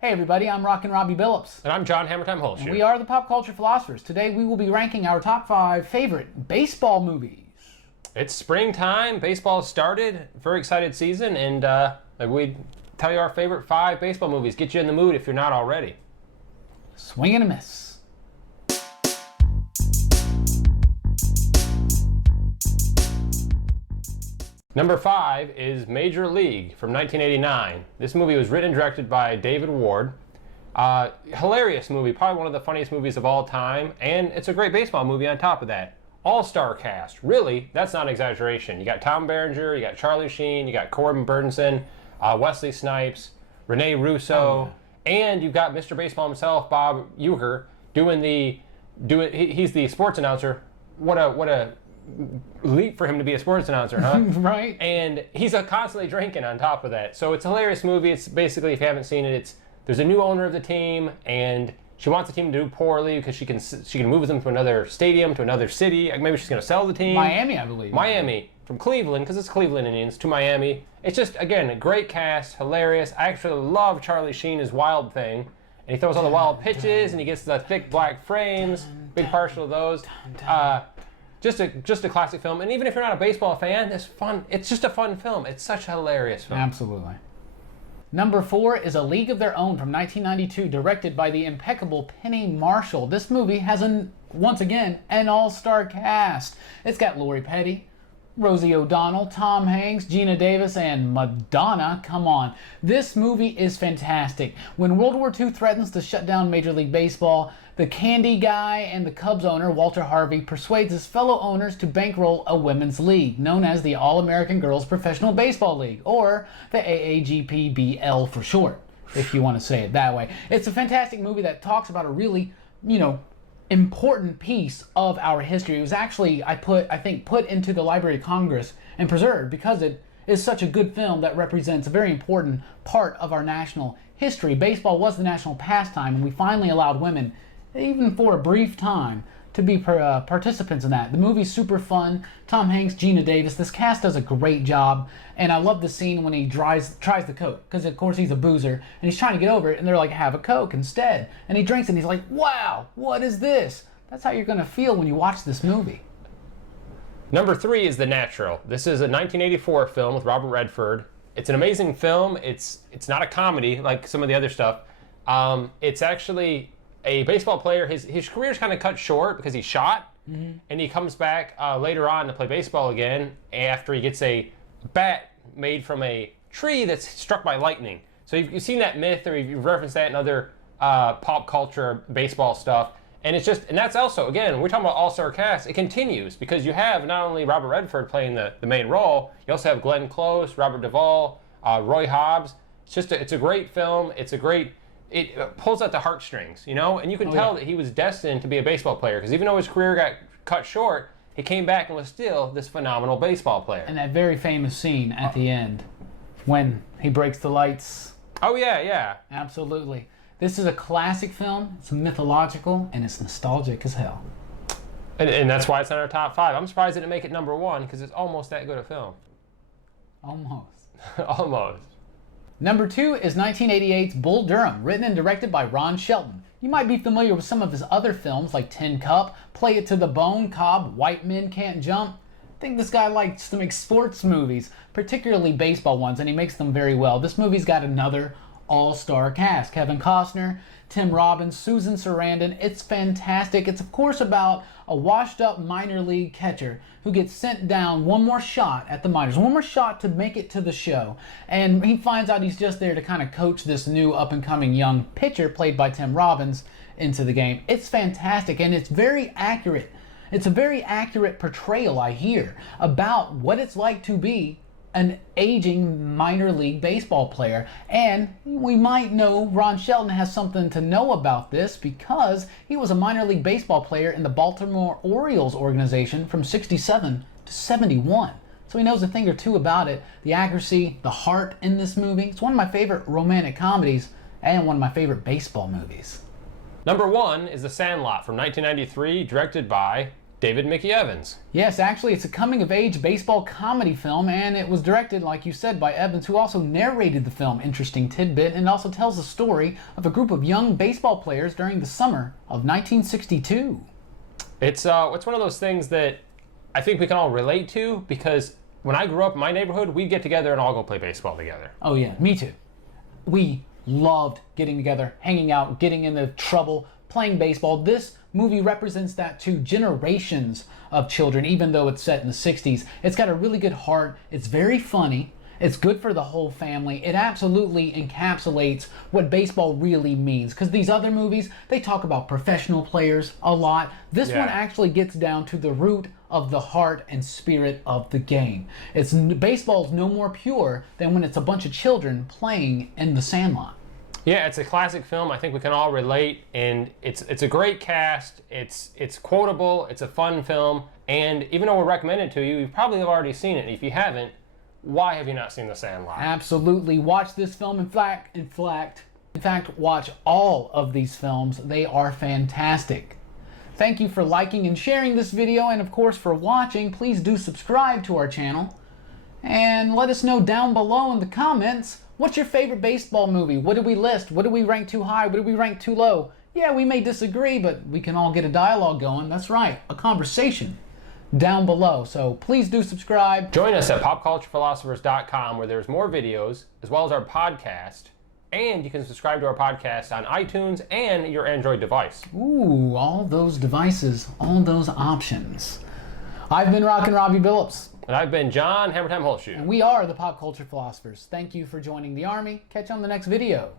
Hey everybody, I'm Rockin' Robbie Billups. And I'm John Hammertime Holshoe. And we are the Pop Culture Philosophers. Today we will be ranking our top 5 favorite baseball movies. It's springtime, baseball started, very excited season, and we tell you our favorite 5 baseball movies. Get you in the mood if you're not already. Swing and a miss. Number 5 is Major League from 1989. This movie was written and directed by David Ward. Hilarious movie, probably one of the funniest movies of all time, and it's a great baseball movie on top of that. All-star cast, really, that's not an exaggeration. You got Tom Berenger, you got Charlie Sheen, you got Corbin Burnson, Wesley Snipes, Rene Russo, and you've got Mr. Baseball himself, Bob Uecker, he's the sports announcer. What a leap for him to be a sports announcer, huh? Right. And he's constantly drinking on top of that. So it's a hilarious movie. It's basically, if you haven't seen it, there's a new owner of the team, and she wants the team to do poorly because she can move them to another stadium, to another city. Maybe she's going to sell the team. Miami, I believe. Miami, from Cleveland, because it's Cleveland Indians, to Miami. It's just, again, a great cast, hilarious. I actually love Charlie Sheen, his wild thing. And he throws all the wild pitches, and he gets the thick black frames. Big partial of those. Just a classic film, and even if you're not a baseball fan, it's fun. It's just a fun film. It's such a hilarious film. Absolutely. Number 4 is A League of Their Own from 1992, directed by the impeccable Penny Marshall. This movie has, once again, an all-star cast. It's got Lori Petty, Rosie O'Donnell, Tom Hanks, Gina Davis, and Madonna. Come on. This movie is fantastic. When World War II threatens to shut down Major League Baseball, the candy guy and the Cubs owner, Walter Harvey, persuades his fellow owners to bankroll a women's league, known as the All-American Girls Professional Baseball League, or the AAGPBL for short, if you want to say it that way. It's a fantastic movie that talks about a really, important piece of our history. It was actually, I think, put into the Library of Congress and preserved because it is such a good film that represents a very important part of our national history. Baseball was the national pastime, and we finally allowed women, even for a brief time, to be participants in that. The movie's super fun. Tom Hanks, Gina Davis, this cast does a great job, and I love the scene when he tries the Coke, because of course he's a boozer, and he's trying to get over it, and they're like, have a Coke instead. And he drinks it, and he's like, wow, what is this? That's how you're going to feel when you watch this movie. Number 3 is The Natural. This is a 1984 film with Robert Redford. It's an amazing film. It's not a comedy like some of the other stuff. It's actually a baseball player. His career's kind of cut short because he shot, and he comes back later on to play baseball again after he gets a bat made from a tree that's struck by lightning. So you've seen that myth, or you've referenced that in other pop culture baseball stuff. And that's also, again, we're talking about all-star cast. It continues because you have not only Robert Redford playing the main role, you also have Glenn Close, Robert Duvall, Roy Hobbs. It's a great film. It pulls out the heartstrings, and you can tell that he was destined to be a baseball player, because even though his career got cut short, he came back and was still this phenomenal baseball player. And that very famous scene at the end when he breaks the lights. Oh, yeah. Absolutely. This is a classic film. It's mythological, and it's nostalgic as hell. And that's why it's in our top 5. I'm surprised it didn't make it number 1, because it's almost that good a film. Almost. Almost. Number 2 is 1988's Bull Durham, written and directed by Ron Shelton. You might be familiar with some of his other films like Tin Cup, Play It to the Bone, Cobb, White Men Can't Jump. I think this guy likes to make sports movies, particularly baseball ones, and he makes them very well. This movie's got another all-star cast. Kevin Costner, Tim Robbins, Susan Sarandon. It's fantastic. It's, of course, about a washed-up minor league catcher who gets sent down one more shot at the minors, one more shot to make it to the show. And he finds out he's just there to kind of coach this new up-and-coming young pitcher, played by Tim Robbins, into the game. It's fantastic, and it's very accurate. It's a very accurate portrayal, I hear, about what it's like to be an aging minor league baseball player. And we might know Ron Shelton has something to know about this because he was a minor league baseball player in the Baltimore Orioles organization from 67 to 71. So he knows a thing or two about it. The accuracy, the heart in this movie. It's one of my favorite romantic comedies and one of my favorite baseball movies. Number 1 is The Sandlot from 1993, directed by David Mickey Evans. Yes, actually, it's a coming-of-age baseball comedy film, and it was directed, like you said, by Evans, who also narrated the film. Interesting tidbit, and it also tells the story of a group of young baseball players during the summer of 1962. It's one of those things that I think we can all relate to, because when I grew up in my neighborhood, we'd get together and all go play baseball together. Oh yeah, me too. We loved getting together, hanging out, getting into trouble, playing baseball. This movie represents that to generations of children, even though it's set in the 60s. It's got a really good heart. It's very funny. It's good for the whole family. It absolutely encapsulates what baseball really means. Because these other movies, they talk about professional players a lot. This one actually gets down to the root of the heart and spirit of the game. Baseball's no more pure than when it's a bunch of children playing in the Sandlot. Yeah, it's a classic film. I think we can all relate, and it's a great cast. It's quotable. It's a fun film, and even though we recommend it to you, you probably have already seen it. If you haven't, why have you not seen The Sandlot? Absolutely, watch this film. In fact, watch all of these films. They are fantastic. Thank you for liking and sharing this video, and of course for watching. Please do subscribe to our channel, and let us know down below in the comments. What's your favorite baseball movie? What did we list? What did we rank too high? What did we rank too low? Yeah, we may disagree, but we can all get a dialogue going. That's right, a conversation down below. So please do subscribe. Join us at popculturephilosophers.com, where there's more videos, as well as our podcast. And you can subscribe to our podcast on iTunes and your Android device. Ooh, all those devices, all those options. I've been Rockin' Robbie Billups. And I've been John Hammertime Holshoe. And we are the Pop Culture Philosophers. Thank you for joining the Army. Catch you on the next video.